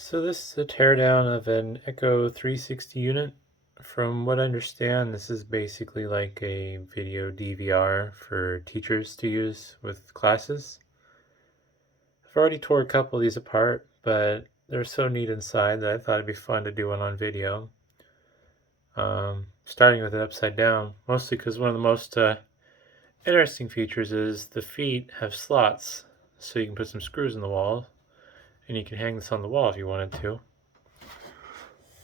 So this is a teardown of an Echo 360 unit. From what I understand, this is basically like a video DVR for teachers to use with classes. I've already tore a couple of these apart, but they're so neat inside that I thought it'd be fun to do one on video. Starting with it upside down, mostly because one of the most interesting features is the feet have slots, so you can put some screws in the wall, and you can hang this on the wall if you wanted to.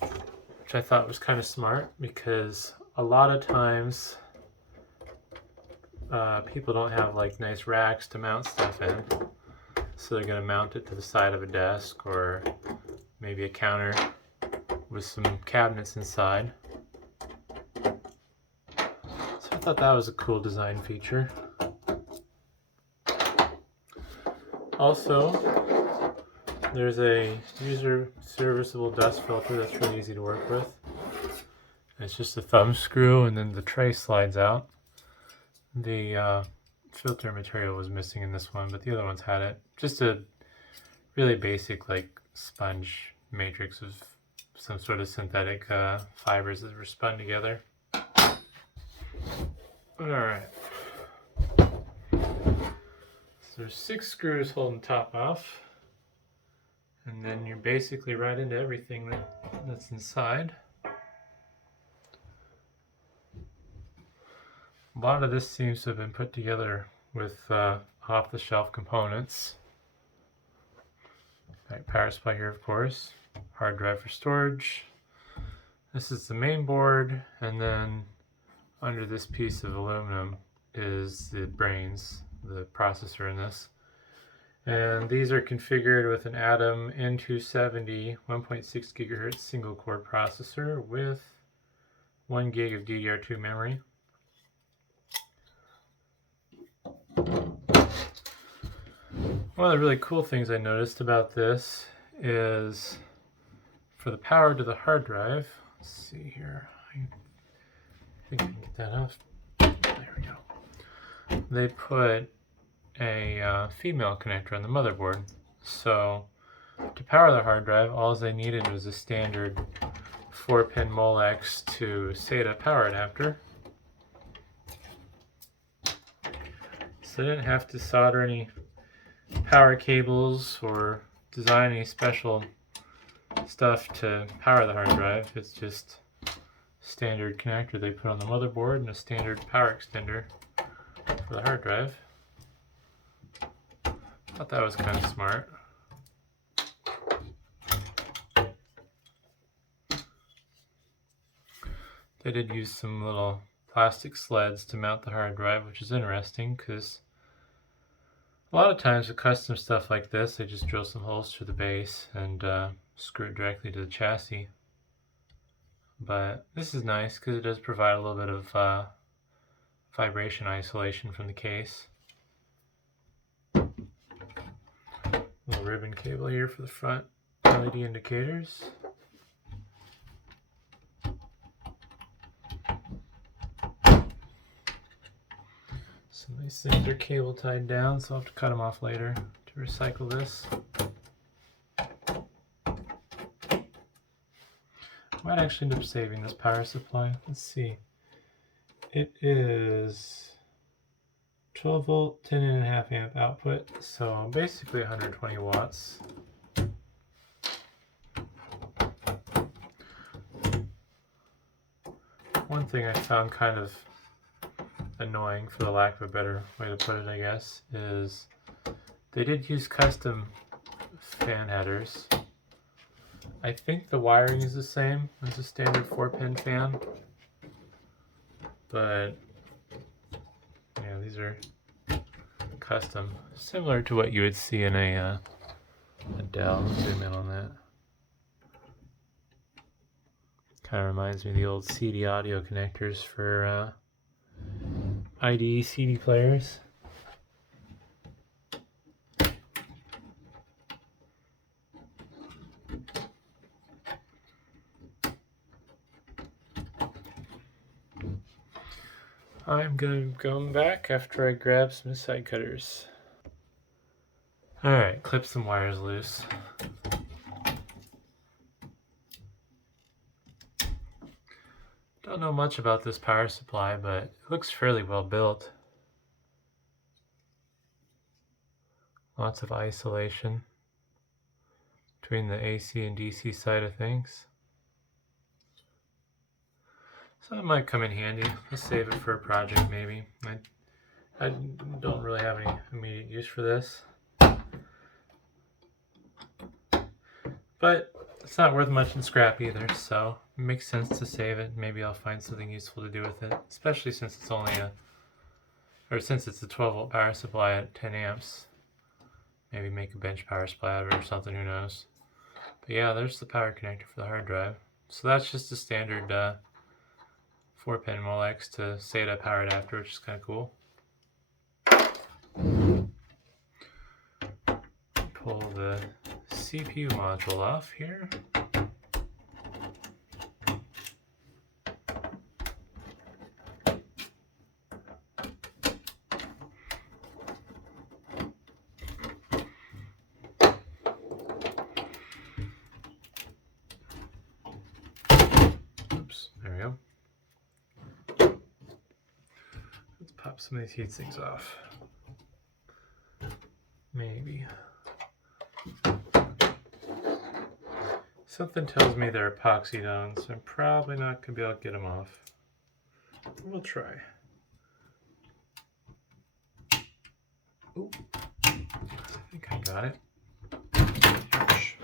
Which I thought was kind of smart because a lot of times people don't have like nice racks to mount stuff in, so they're going to mount it to the side of a desk or maybe a counter with some cabinets inside. So I thought that was a cool design feature. Also, there's a user serviceable dust filter that's really easy to work with. It's just a thumb screw and then the tray slides out. The filter material was missing in this one, but the other ones had it. Just a really basic like sponge matrix of some sort of synthetic fibers that were spun together. Alright. So there's 6 screws holding the top off. And then you're basically right into everything that's inside. A lot of this seems to have been put together with off-the-shelf components. Right, power supply here, of course. Hard drive for storage. This is the main board, and then under this piece of aluminum is the brains, the processor in this. And these are configured with an Atom N270 1.6 gigahertz single core processor with 1 gig of DDR2 memory. One of the really cool things I noticed about this is for the power to the hard drive. Let's see here. I think I can get that off. There we go. They put a female connector on the motherboard. So to power the hard drive, all they needed was a standard 4-pin Molex to SATA power adapter. So they didn't have to solder any power cables or design any special stuff to power the hard drive. It's just standard connector they put on the motherboard and a standard power extender for the hard drive. Thought that was kind of smart. They did use some little plastic sleds to mount the hard drive, which is interesting because a lot of times with custom stuff like this, they just drill some holes through the base and screw it directly to the chassis. But this is nice because it does provide a little bit of vibration isolation from the case. Little ribbon cable here for the front LED indicators. Some of these things are cable tied down, so I'll have to cut them off later to recycle this. Might actually end up saving this power supply. Let's see. It is 12 volt, 10.5 amp output, so basically 120 watts. One thing I found kind of annoying, for the lack of a better way to put it, I guess, is they did use custom fan headers. I think the wiring is the same as a standard 4-pin fan, but yeah, these are custom, similar to what you would see in a Dell. Zoom in on that. Kind of reminds me of the old CD audio connectors for IDE CD players. I'm gonna go back after I grab some side cutters. Alright, clip some wires loose. don't know much about this power supply, but it looks fairly well built. Lots of isolation between the AC and DC side of things. So it might come in handy. Let's save it for a project maybe. I don't really have any immediate use for this. But it's not worth much in scrap either, so it makes sense to save it. Maybe I'll find something useful to do with it, especially since it's only since it's a 12-volt power supply at 10 amps. Maybe make a bench power supply out of it or something, who knows. But yeah, there's the power connector for the hard drive. So that's just a standard 4-pin Molex to SATA power adapter, which is kind of cool. Pull the CPU module off here. Oops, there we go. Let's pop some of these heat sinks off. Maybe. Something tells me they're epoxied on, so I'm probably not going to be able to get them off. We'll try. Ooh. I think I got it. Ouch.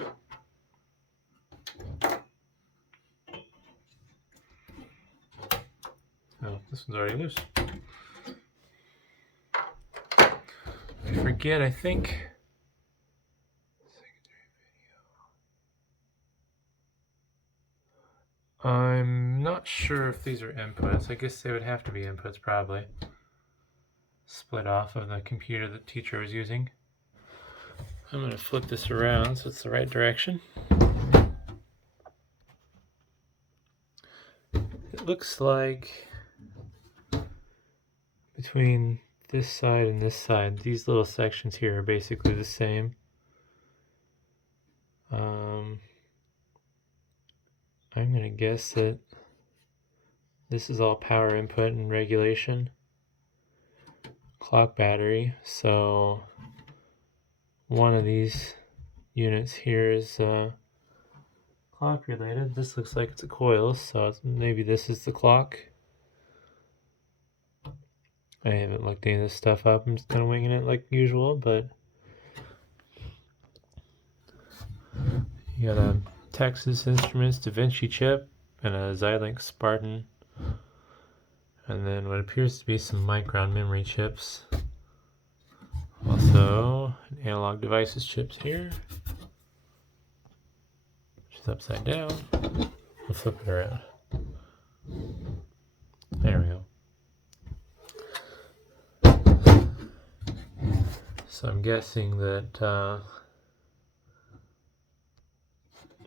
Oh, this one's already loose. I forget, I think... I'm not sure if these are inputs. I guess they would have to be inputs, probably. Split off of the computer the teacher was using. I'm going to flip this around so it's the right direction. It looks like between this side and this side, these little sections here are basically the same. I'm going to guess that this is all power input and regulation. Clock battery, so one of these units here is clock related. This looks like it's a coil, so maybe this is the clock. I haven't looked any of this stuff up. I'm just kind of winging it like usual, but you got a Texas Instruments DaVinci chip and a Xilinx Spartan, and then what appears to be some Micron memory chips. Also, an Analog Devices chips here, which is upside down. We'll flip it around. There we go. So I'm guessing that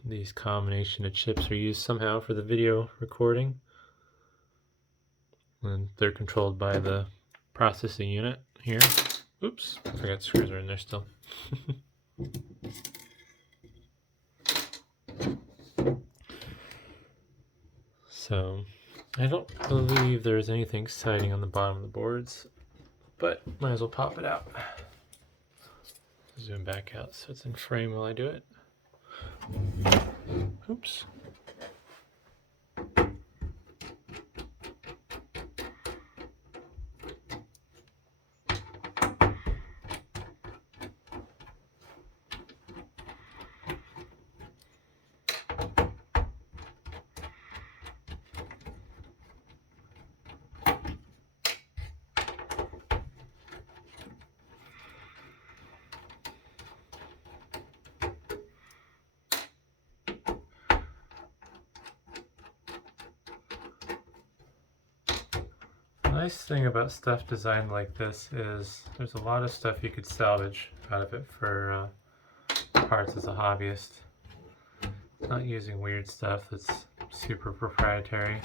these combination of chips are used somehow for the video recording, and they're controlled by the processing unit here. Oops, I forgot the screws are in there still. So I don't believe there's anything exciting on the bottom of the boards, but might as well pop it out. Zoom back out so it's in frame while I do it. Oops. The nice thing about stuff designed like this is there's a lot of stuff you could salvage out of it for parts as a hobbyist. Not using weird stuff that's super proprietary.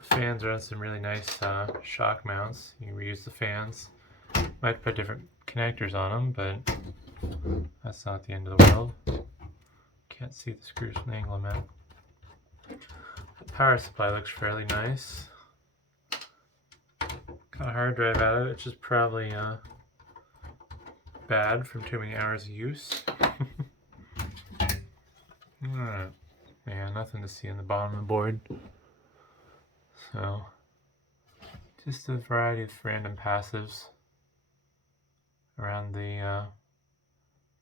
The fans are on some really nice shock mounts. You can reuse the fans. Might put different connectors on them, but that's not the end of the world. Can't see the screws from the angle I'm at. The power supply looks fairly nice. Got a hard drive out of it, which is probably bad from too many hours of use. Alright. Yeah, nothing to see in the bottom of the board. So, just a variety of random passives around the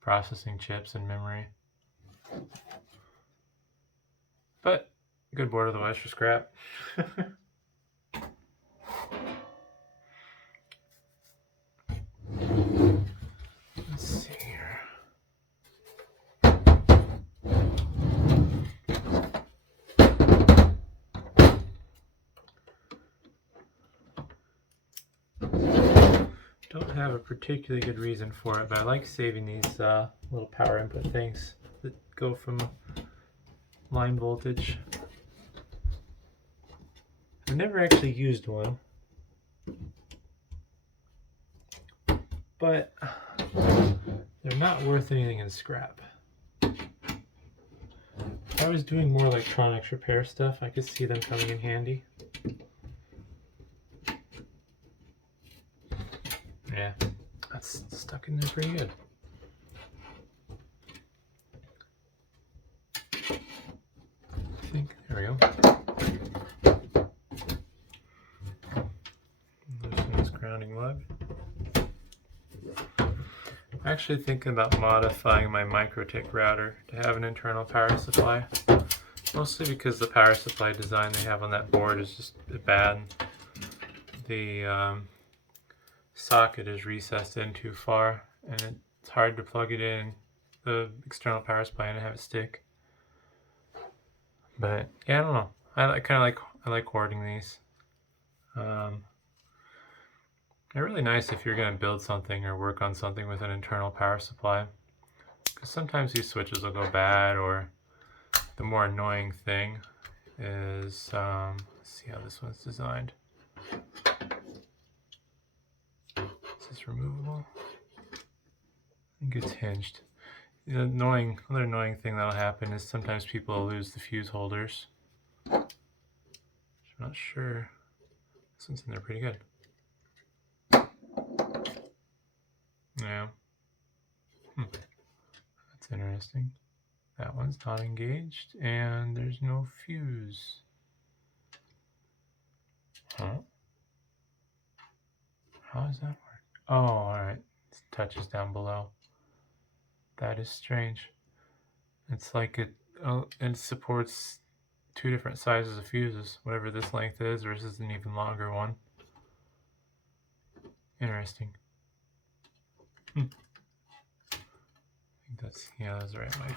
processing chips and memory. But, good board otherwise for scrap. Let's see here. Don't have a particularly good reason for it, but I like saving these little power input things that go from line voltage. I've never actually used one, but they're not worth anything in scrap. If I was doing more electronics repair stuff, I could see them coming in handy. Yeah, that's stuck in there pretty good. I think, there we go. Loosen this grounding lug. I'm actually thinking about modifying my MikroTik router to have an internal power supply. Mostly because the power supply design they have on that board is just bad. The socket is recessed in too far, and it's hard to plug it in the external power supply and have it stick. But yeah, I don't know. I like hoarding these. They're really nice if you're going to build something or work on something with an internal power supply, because sometimes these switches will go bad. Or the more annoying thing is, let's see how this one's designed. Is this removable? I think it's hinged. The other annoying thing that'll happen is sometimes people will lose the fuse holders. I'm not sure. This one's in there pretty good. Yeah. That's interesting. That one's not engaged, and there's no fuse. Huh? How does that work? Oh, alright. It touches down below. That is strange. It's like it supports two different sizes of fuses, whatever this length is versus an even longer one. Interesting. I think that's the right way.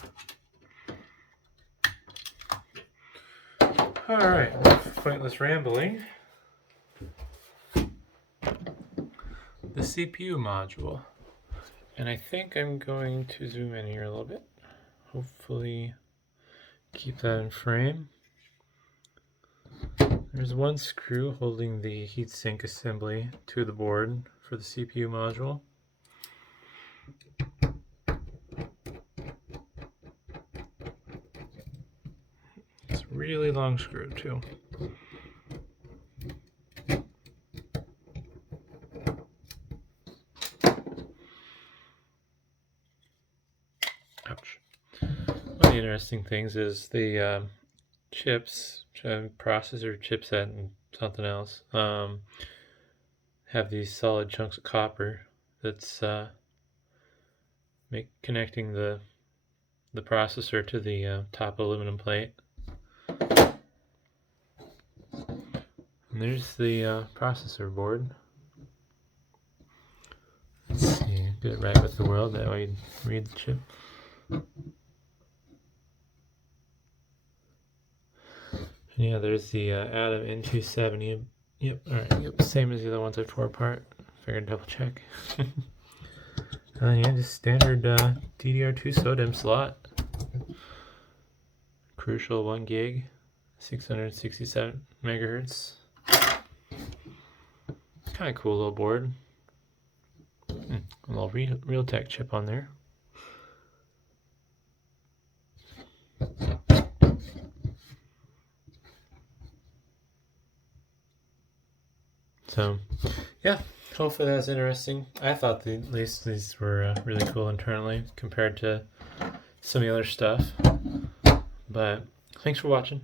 Alright, pointless rambling. The CPU module. And I think I'm going to zoom in here a little bit. Hopefully keep that in frame. There's one screw holding the heatsink assembly to the board for the CPU module. It's a really long screw too. Ouch. One of the interesting things is the chips, processor chipset and something else, have these solid chunks of copper that's connecting the processor to the top aluminum plate. And there's the processor board. Let's see, get it right with the world, that way you read the chip. Yeah, there's the Atom N270. Yep, alright, yep, same as the other ones I tore apart. Figured double check. Yeah, just standard DDR2 SODIMM slot. Crucial 1 gig, 667 megahertz. Kind of cool little board. A little Realtek chip on there. So, yeah, hopefully that was interesting. I thought at least these were really cool internally compared to some of the other stuff. But thanks for watching.